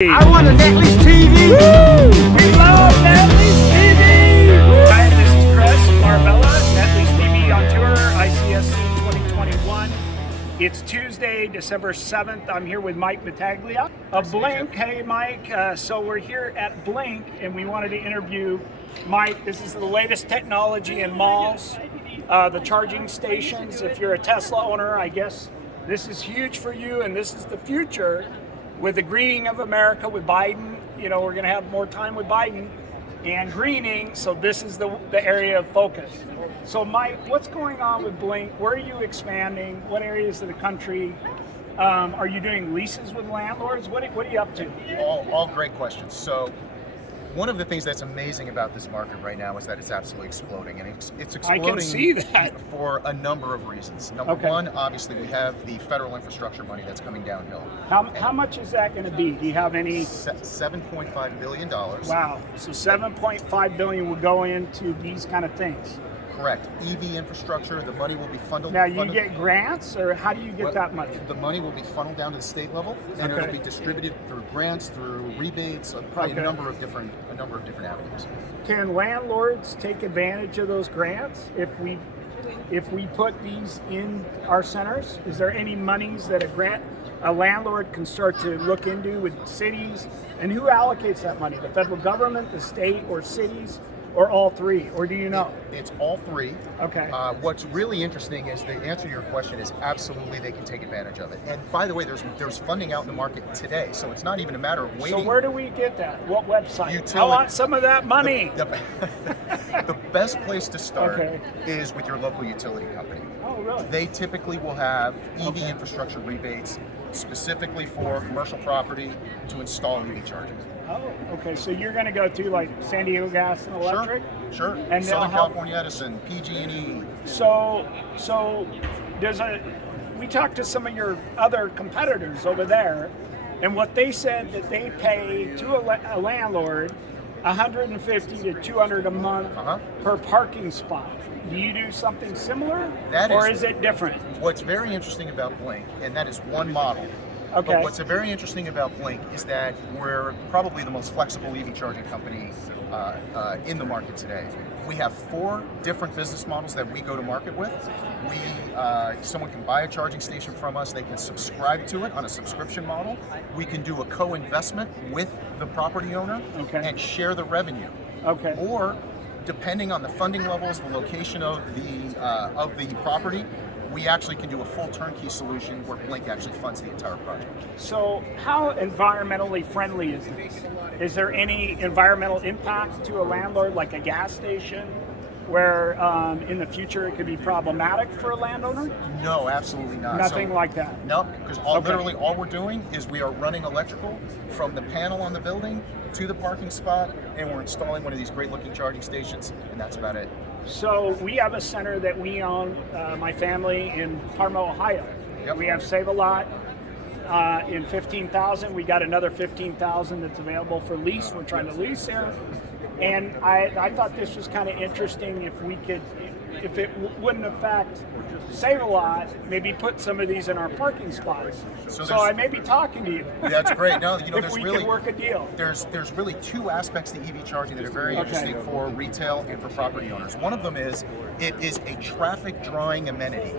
I want a Net Lease TV. Woo! We love Net Lease TV. Hi, this is Chris Marbella, Net Lease TV on tour, ICSC 2021. It's Tuesday, December 7th. I'm here with Mike Battaglia of Blink. Hey, Mike. So we're here at Blink, and we wanted to interview Mike. This is the latest technology in malls, the charging stations. If you're a Tesla owner, I guess this is huge for you, and this is the future. With the greening of America, with Biden, you know, we're going to have more time with Biden and greening, so this is the area of focus. So Mike, what's going on with Blink? Where are you expanding? What areas of the country? Are you doing leases with landlords? What are you up to? All great questions. So one of the things that's amazing about this market right now is that it's absolutely exploding, and it's exploding. I can see that. For a number of reasons. Number one, obviously, we have the federal infrastructure money that's coming downhill. How much is that going to be? Do you have any? $7.5 billion. Wow. So $7.5 billion will go into these kind of things. Correct. EV infrastructure, the money will be funneled. Now, you get grants, or how do you get that money? The money will be funneled down to the state level, and it'll be distributed through grants, through rebates, probably a number of different avenues. Can landlords take advantage of those grants if we put these in our centers? Is there any monies that a landlord can start to look into with cities? And who allocates that money? The federal government, the state, or cities? Or all three, or do you know? It's all three. Okay. What's really interesting is the answer to your question is absolutely they can take advantage of it. And by the way, there's funding out in the market today, so it's not even a matter of waiting. So where do we get that? What website? I want some of that money. The best place to start is with your local utility company. Oh, really? They typically will have EV infrastructure rebates specifically for commercial property to install EV charging. Oh, okay. So you're going to go to like San Diego Gas and Electric? Sure. And Southern California Edison, PG&E. So we talked to some of your other competitors over there, and what they said that they pay to a landlord $150 to $200 a month per parking spot. Do you do something similar, or is it different? What's very interesting about Blink, and that is one model. Okay. But what's very interesting about Blink is that we're probably the most flexible EV charging company in the market today. We have 4 different business models that we go to market with. Someone can buy a charging station from us. They can subscribe to it on a subscription model. We can do a co-investment with the property owner and share the revenue. Okay. Or, depending on the funding levels, the location of the property, we actually can do a full turnkey solution where Blink actually funds the entire project. So how environmentally friendly is this? Is there any environmental impact to a landlord, like a gas station, where in the future it could be problematic for a landowner? No, absolutely not. Nothing like that? No, because literally all we're doing is we are running electrical from the panel on the building to the parking spot, and we're installing one of these great looking charging stations, and that's about it. So we have a center that we own, my family, in Parma, Ohio. Yep. We have Save a Lot in 15,000. We got another 15,000 that's available for lease. We're trying to lease there. And I thought this was kind of interesting if it wouldn't affect Save a Lot, maybe put some of these in our parking spots. So I may be talking to you. That's great. No, if we could work a deal. There's really 2 aspects to EV charging that are very interesting for retail and for property owners. One of them is it is a traffic drawing amenity.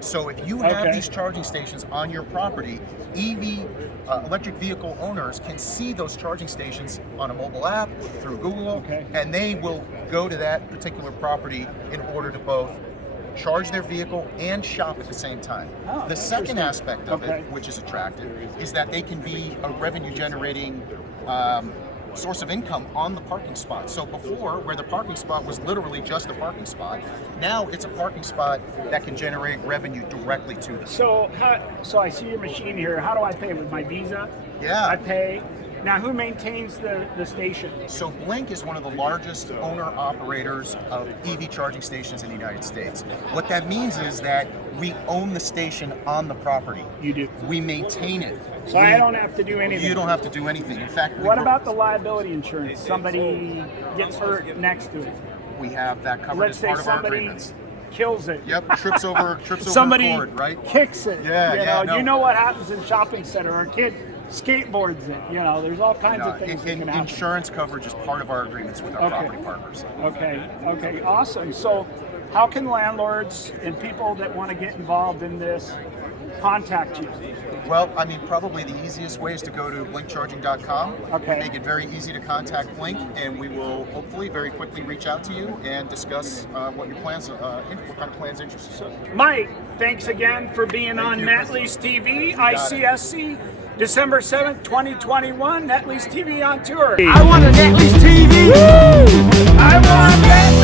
So if you have these charging stations on your property, electric vehicle owners can see those charging stations on a mobile app, through Google, and they will go to that particular property in order to both charge their vehicle and shop at the same time. The second aspect of it, which is attractive, is that they can be a revenue generating source of income on the parking spot. So before, where the parking spot was literally just a parking spot, now it's a parking spot that can generate revenue directly to them. So I see your machine here. How do I pay? With my Visa? Yeah. I pay. Now, who maintains the station? So Blink is one of the largest owner-operators of EV charging stations in the United States. What that means is that we own the station on the property. You do. We maintain it. So I don't have to do anything. You don't have to do anything. In fact, what about the liability insurance? Somebody gets hurt next to it. We have that covered as part of our agreements. Kills it. Yep, trips over somebody a cord, right? Kicks it. Yeah, You know what happens in shopping center? Our kid skateboards it. You know, there's all kinds of things that can happen. Insurance coverage is part of our agreements with our property partners. Okay, awesome. So how can landlords and people that want to get involved in this contact you? Well, I mean, probably the easiest way is to go to blinkcharging.com. Okay. We make it very easy to contact Blink, and we will hopefully very quickly reach out to you and discuss what your plans, what kind of plans interest you. So, Mike, thanks again for being on Net Lease TV, ICSC, December 7th, 2021, Net Lease TV on tour. I want a Net Lease TV! I want that